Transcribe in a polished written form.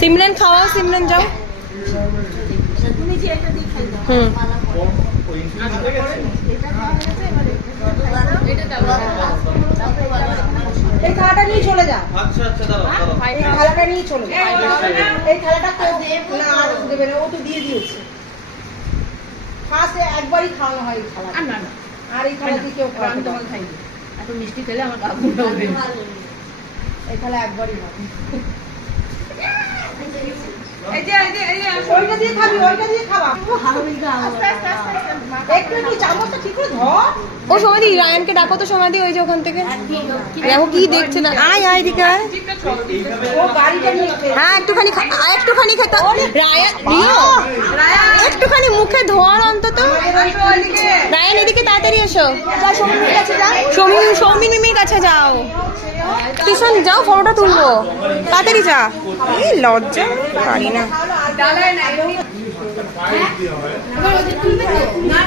सिमरन खाओ, सिमरन जाओ। এই থালাটা নিয়ে চলে যা। আচ্ছা আচ্ছা দাঁড়াও, এই থালাটা নিয়ে চলে যা। এই থালাটা কেউ না আর দেবে না, ও তো দিয়ে দিয়েছে। ফার্স্টে একবারই খাওয়ানো হয় এই থালা। না না, আর এই থালা দিয়ে কেউ খাওয়াতে পারে না। খাইনি এত মিষ্টি খেলে আমার গা পুরো হবে। এই থালা একবারই হয়। এই যে ওইটা দিয়ে খাবি, ওইটা দিয়ে খাওয়া। একটু একটু চামচটা ঠিক করে ধর। ও সমাধি, রায়ানকে ডাকো তো সমাধি, ওই যে ওখান থেকে দেখো কি দেখছে না। আয় আয় দিকে আয়। ও গাড়িটা নিয়ে হ্যাঁ একটুখানি একটুখানি খেতে। রায়ান একটুখানি মুখে ধোয়ার অন্তত। রায়ান এদিকে তাড়াতাড়ি এসো। সৌমি মিমির কাছে যাও। টিউশন যাও, ফটোটা তুলবো। তাড়াতাড়ি যা। এই লজ্জা, পারি না। না